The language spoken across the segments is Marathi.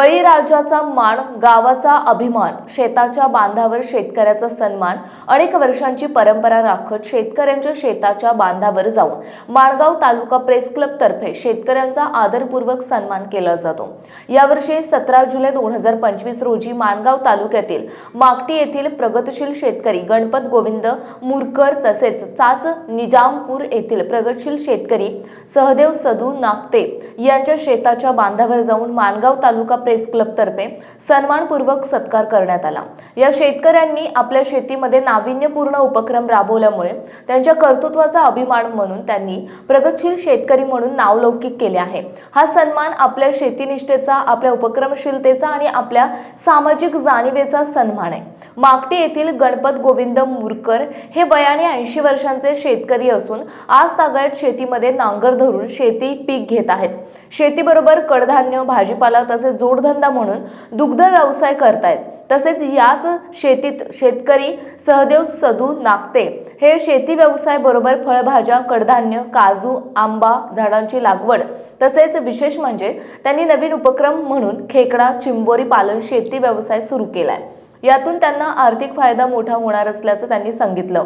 बळीराजाचा मान गावाचा अभिमान शेताच्या बांधावर शेतकऱ्याचा सन्मान अनेक वर्षांची परंपरा राखत शेतकऱ्यांच्या शेताच्या बांधावर जाऊन माणगाव तालुका प्रेस क्लब तर्फे शेतकऱ्यांचा आदरपूर्वक सन्मान केला जातो. यावर्षी सतरा जुलै दोन हजार पंचवीस रोजी माणगाव तालुक्यातील मागटी येथील प्रगतशील शेतकरी गणपत गोविंद मुरकर तसेच चाच निजामपूर येथील प्रगतशील शेतकरी सहदेव सदू नागते यांच्या शेताच्या बांधावर जाऊन माणगाव तालुका प्रेस क्लबतर्फे सन्मानपूर्वक सत्कार करण्यात आला. या शेतकऱ्यांनी आपल्या शेतीमध्ये नाविन्यपूर्ण उपक्रम राबवल्यामुळे त्यांच्या कर्तृत्वाचा अभिमान म्हणून त्यांनी प्रगतशील शेतकरी म्हणून नावलौकिक केले आहे. हा सन्मान आपल्या शेतीनिष्ठेचा आपल्या उपक्रमशीलतेचा आणि आपल्या सामाजिक जाणीवेचा सन्मान आहे. मागटी येथील गणपत गोविंद मुरकर हे वयाने ऐंशी वर्षांचे शेतकरी असून आज तागायत शेतीमध्ये नांगर धरून शेती पीक घेत आहेत. शेतीबरोबर कडधान्य भाजीपाला तसेच जोडधंदा म्हणून दुग्ध व्यवसाय करतायत. तसेच याच शेतीत शेतकरी सहदेव सदू नागते. हे शेती व्यवसाय बरोबर फळभाज्या कडधान्य काजू आंबा झाडांची लागवड. तसेच विशेष म्हणजे त्यांनी नवीन उपक्रम म्हणून खेकडा चिंबोरी पालन शेती व्यवसाय सुरू केलाय. यातून त्यांना आर्थिक फायदा मोठा होणार असल्याचं त्यांनी सांगितलं.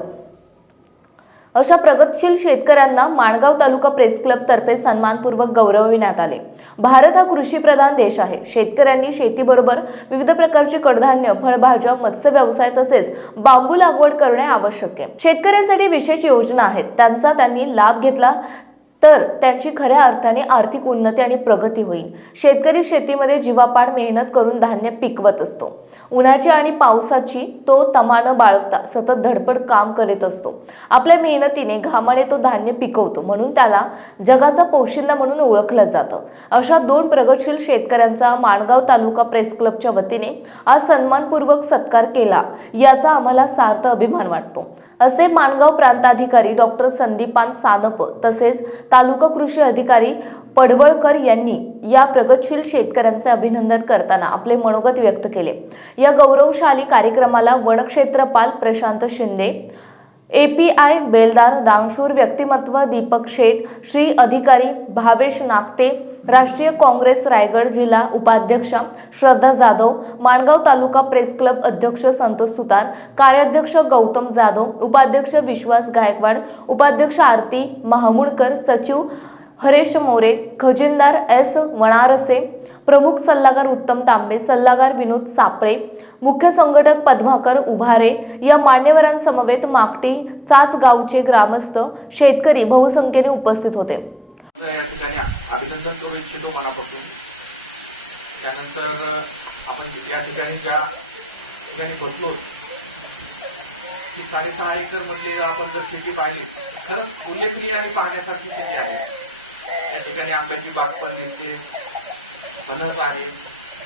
अशा प्रगतशील शेतकऱ्यांना माणगाव तालुका प्रेस क्लब तर्फे सन्मानपूर्वक गौरविण्यात आले. भारत हा कृषीप्रधान देश आहे. शेतकऱ्यांनी शेतीबरोबर विविध प्रकारचे कडधान्य फळभाज्या मत्स्य व्यवसाय तसेच बांबू लागवड करणे आवश्यक आहे. शेतकऱ्यांसाठी विशेष योजना आहेत. त्यांचा त्यांनी लाभ घेतला. तर त्यांची खऱ्या अर्थाने आर्थिक उन्नती आणि प्रगती होईल. शेतकरी शेतीमध्ये जीवापाड मेहनत करून धान्य पिकवत असतो. उन्हाची आणि पावसाची तो तमानं बाळगता सतत धडपड काम करीत असतो. आपल्या मेहनतीने घामाने तो धान्य पिकवतो म्हणून त्याला जगाचा पोशिंदा म्हणून ओळखलं जातं. अशा दोन प्रगतशील शेतकऱ्यांचा माणगाव तालुका प्रेस क्लबच्या वतीने आज सन्मानपूर्वक सत्कार केला याचा आम्हाला सार्थ अभिमान वाटतो. असे माणगाव प्रांताधिकारी डॉक्टर संदीपान सानप तसेच तालुका कृषी अधिकारी पडवळकर यांनी या प्रगतशील शेतकऱ्यांचे अभिनंदन करताना आपले मनोगत व्यक्त केले. या गौरवशाली कार्यक्रमाला वनक्षेत्रपाल प्रशांत शिंदे एपीआय बेलदार दानशूर व्यक्तिमत्व दीपक शेठ श्री अधिकारी भावेश नागते राष्ट्रीय काँग्रेस रायगड जिल्हा उपाध्यक्षा श्रद्धा जाधव माणगाव तालुका प्रेस क्लब अध्यक्ष संतोष सुतार कार्याध्यक्ष गौतम जाधव उपाध्यक्ष विश्वास गायकवाड उपाध्यक्ष आरती महामुणकर सचिव हरेश मोरे खजिनदार एस वणारसे प्रमुख सल्लागार उत्तम तांबे सल्लागार विनोद सापळे मुख्य संघटक पद्माकर उभारे या मान्यवरांसमवेत मागटी चाच गावचे ग्रामस्थ शेतकरी बहुसंख्येने उपस्थित होते. अभिनंदन करू इच्छितो मनापासून. त्यानंतर आपण या ठिकाणी ज्या ठिकाणी बसलो की साडेसहा एकर म्हणजे आपण जर शेती पाहिली खरंच उल्लेखनीय आणि पाहण्यासारखी शेती आहे. त्या ठिकाणी आंब्याची बाग पण दिसते फणस आहे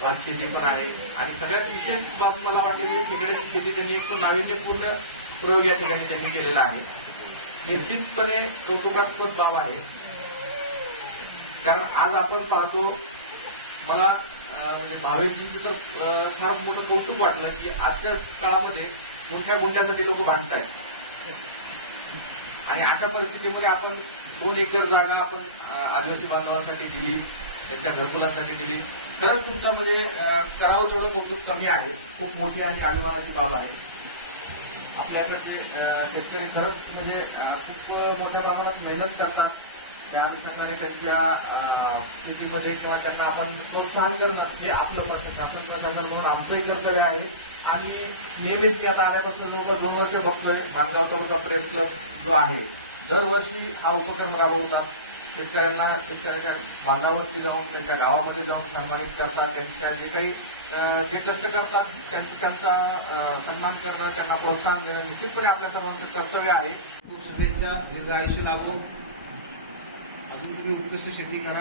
भात शेती पण आहे. आणि सगळ्यात विशेष बाब मला वाटते की खेकड्याची शेती त्यांनी एक तो नाविन्यपूर्ण प्रयोग या ठिकाणी त्यांनी केलेला आहे. निश्चितपणे कौतुकास्पद बाब आहे. कारण आज आपण पाहतो मला म्हणजे भावेजींचं तर फार मोठं कौतुक वाटलं की आजच्या काळामध्ये मोठ्या गुंड्यासाठी लोक भागतायत. आणि अशा परिस्थितीमध्ये आपण दोन एकर जागा आपण आदिवासी बांधवांसाठी दिली त्यांच्या घरकुलांसाठी दिली. तर तुमच्यामध्ये करावं तेवढं कौतुक कमी आहे. खूप मोठी आणि अभिमानाची बाब आहे. आपल्याकडचे शेतकरी खरंच म्हणजे खूप मोठ्या प्रमाणात मेहनत करतात. त्या अनुषंगाने त्यांच्या अं, शेतीमध्ये किंवा त्यांना आपण प्रोत्साहन करणार हे आपलं प्रशासन प्रशासन म्हणून आमचंही कर्तव्य आहे. आणि नेहमीच मी आता आल्यापासून जवळपास दोन वर्ष बघतोय माझा प्रयत्न जो आहे दरवर्षी हा उपक्रम राबवतात शेतकऱ्यांना शेतकऱ्यांच्या बांधावरती जाऊन त्यांच्या गावामध्ये जाऊन सन्मानित करतात त्यांच्या जे काही जे कष्ट करतात त्यांचा त्यांचा सन्मान करणं त्यांना प्रोत्साहन देणं निश्चितपणे आपल्या सर्वांचं कर्तव्य आहे. खूप शुभेच्छा दीर्घ आयुष्य लाभो. अजून तुम्ही उत्कृष्ट शेती करा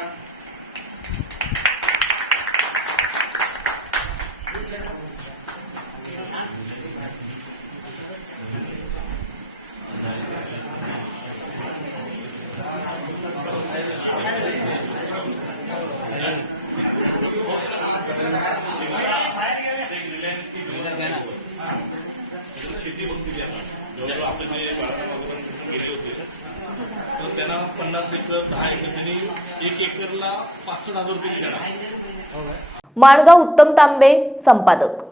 शेती बघते ती आता जवळजवळ आपले जे बाळासाहेब वगैरे गेले होते तर त्यांना पन्नास एकर दहा एकर त्यांनी एक एकरला पाच सात हजार रुपये खेळा. माणगाव उत्तम तांबे संपादक.